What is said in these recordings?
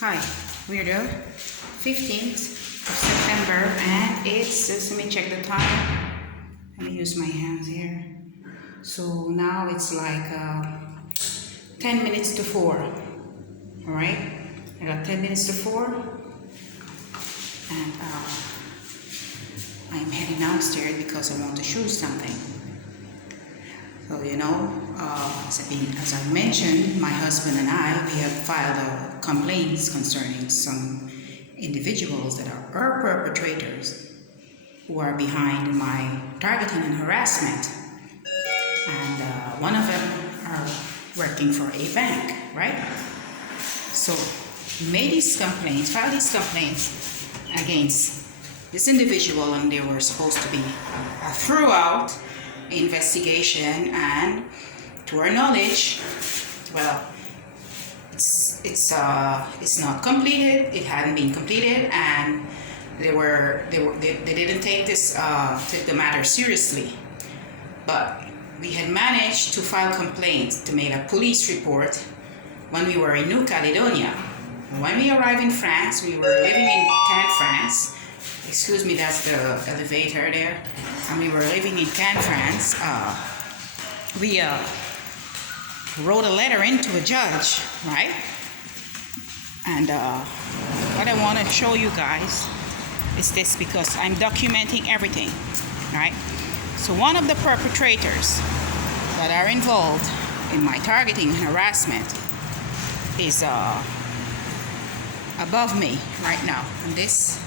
Hi, we're the 15th of September and let me check the time. Let me use my hands here. So now it's like 10 minutes to 4. Alright, I got 10 minutes to 4 and I'm heading downstairs because I want to show something. So, as I mentioned, my husband and I, we have filed complaints concerning some individuals that are perpetrators who are behind my targeting and harassment. And one of them are working for a bank, right? So, filed these complaints against this individual, and they were supposed to be throughout investigation, and to our knowledge, well, it's not completed. It hadn't been completed, and they didn't take the matter seriously. But we had managed to file complaints, to make a police report when we were in New Caledonia. When we arrived in France, we were living in Cannes, France. Excuse me, that's the elevator there. And we were living in Cannes, France. We wrote a letter into a judge, right? And what I want to show you guys is this, because I'm documenting everything, right? So one of the perpetrators that are involved in my targeting and harassment is above me right now. And that's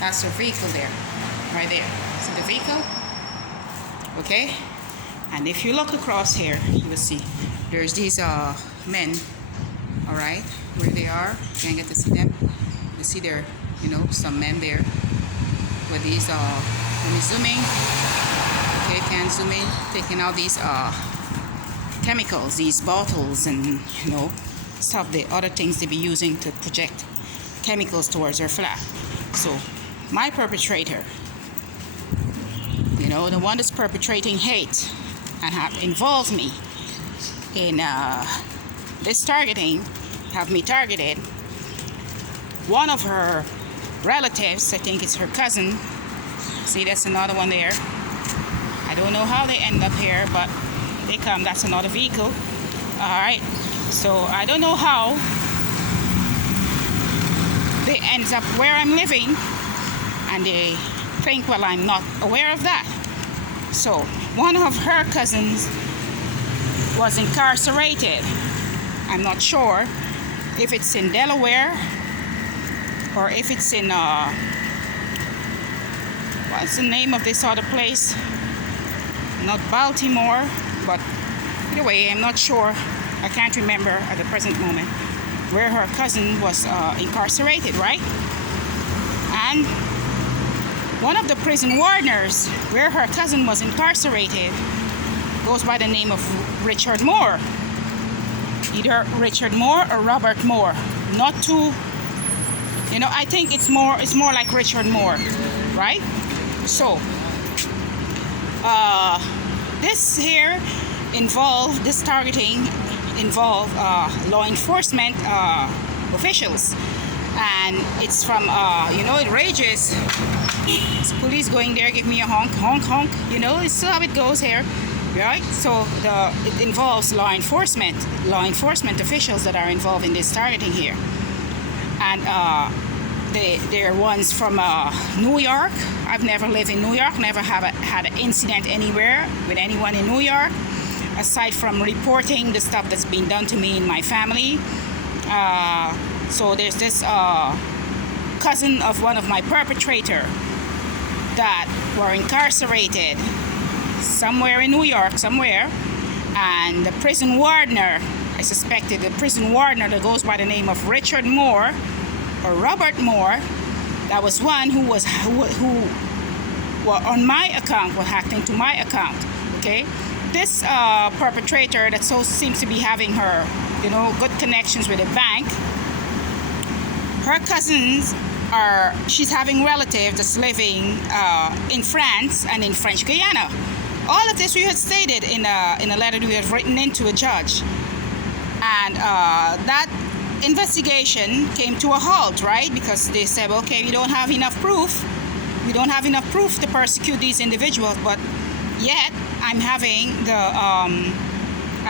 her vehicle there, right there. See the vehicle? Okay? And if you look across here, you will see there's these men, all right, where they are. Can't get to see them. You see there, some men there with these, let me zoom in. Okay, can zoom in, taking out these chemicals, these bottles, and stuff, the other things they be using to project chemicals towards their flat. So my perpetrator, the one that's perpetrating hate and have involved me in this targeting, have me targeted. One of her relatives, I think it's her cousin. See, that's another one there. I don't know how they end up here, but they come. That's another vehicle. All right. So I don't know how they end up where I'm living, and they think, well, I'm not aware of that. So one of her cousins was incarcerated. I'm not sure if it's in Delaware or if it's in what's the name of this other place? Not Baltimore, but either way, I'm not sure. I can't remember at the present moment where her cousin was incarcerated, right? And one of the prison wardeners where her cousin was incarcerated goes by the name of Richard Moore. Either Richard Moore or Robert Moore. Not too, I think it's more like Richard Moore, right? So, this targeting involved law enforcement officials, and it's from it rages. It's police going there, give me a honk, honk, honk. It's how it goes here, right? So it involves law enforcement officials that are involved in this targeting here, and they're ones from New York. I've never lived in New York, never had an incident anywhere with anyone in New York, aside from reporting the stuff that's been done to me in my family. So there's this cousin of one of my perpetrator that were incarcerated somewhere in New York, and the prison wardener, I suspected the prison wardener that goes by the name of Richard Moore or Robert Moore, that was one who on my account, was hacked into my account. Okay, this perpetrator that seems to be having her, good connections with a bank. Her cousins she's having relatives that's living in France and in French Guiana. All of this we had stated in a letter we had written into a judge, and that investigation came to a halt, right? Because they said, okay, we don't have enough proof. We don't have enough proof to persecute these individuals, but yet I'm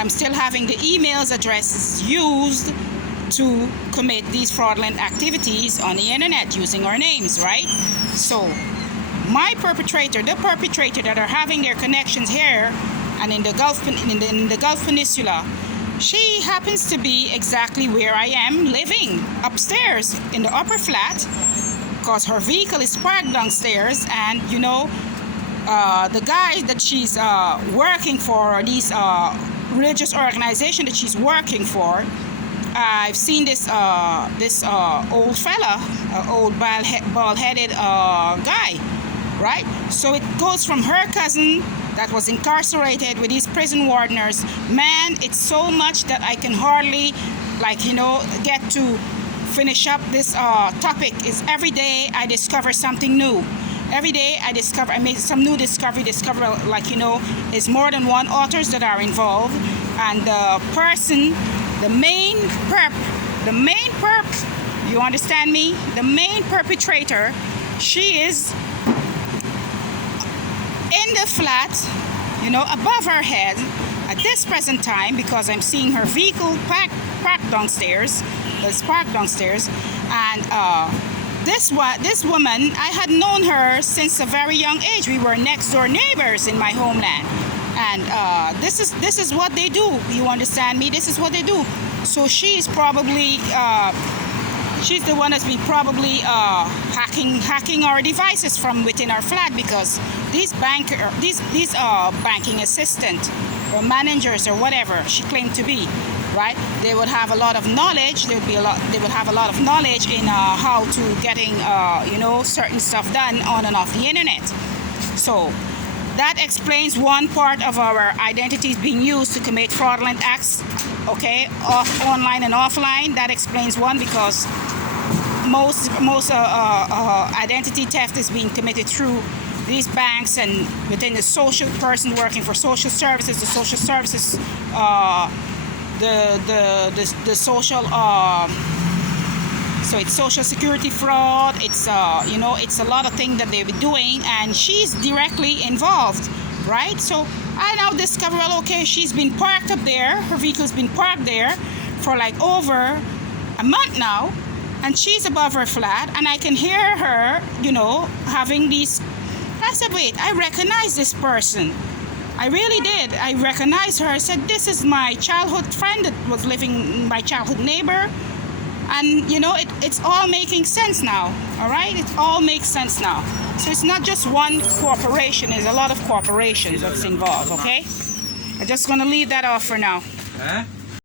still having the emails addresses used to commit these fraudulent activities on the internet using our names, right? So the perpetrator that are having their connections here and in the Gulf Peninsula, she happens to be exactly where I am living, upstairs in the upper flat, because her vehicle is parked downstairs. And you know, the guy that she's working for, these religious organization that she's working for, I've seen this old fella, old bald-headed guy, right? So it goes from her cousin that was incarcerated with these prison wardeners. Man, it's so much that I can hardly, get to finish up this topic. Is every day I discover something new. Every day I make some new discovery, is more than one authors that are involved. And the main perp, you understand me? The main perpetrator, she is in the flat, above her head at this present time, because I'm seeing her vehicle parked downstairs. It's parked downstairs. And this woman, I had known her since a very young age. We were next door neighbors in my homeland. And this is what they do. You understand me? This is what they do. So she's probably she's the one that's been probably hacking our devices from within our flat, because these banking assistant or managers or whatever she claimed to be, right? They would have a lot of knowledge. They would have a lot of knowledge in how to getting certain stuff done on and off the internet. So that explains one part of our identities being used to commit fraudulent acts, okay, online and offline. That explains one, because most identity theft is being committed through these banks and within the social person working for social services, the social services, the social. So it's social security fraud. It's it's a lot of things that they've been doing, and she's directly involved, right? So I now discover, well, okay, she's been parked up there. Her vehicle's been parked there for like over a month now, and she's above her flat, and I can hear her, having these. I said, wait, I recognize this person. I really did. I recognized her. I said, this is my childhood friend that was living, my childhood neighbor. And it's all making sense now. All right, it all makes sense now. So it's not just one corporation. There's a lot of corporations that's involved. Okay, I'm just gonna leave that off for now.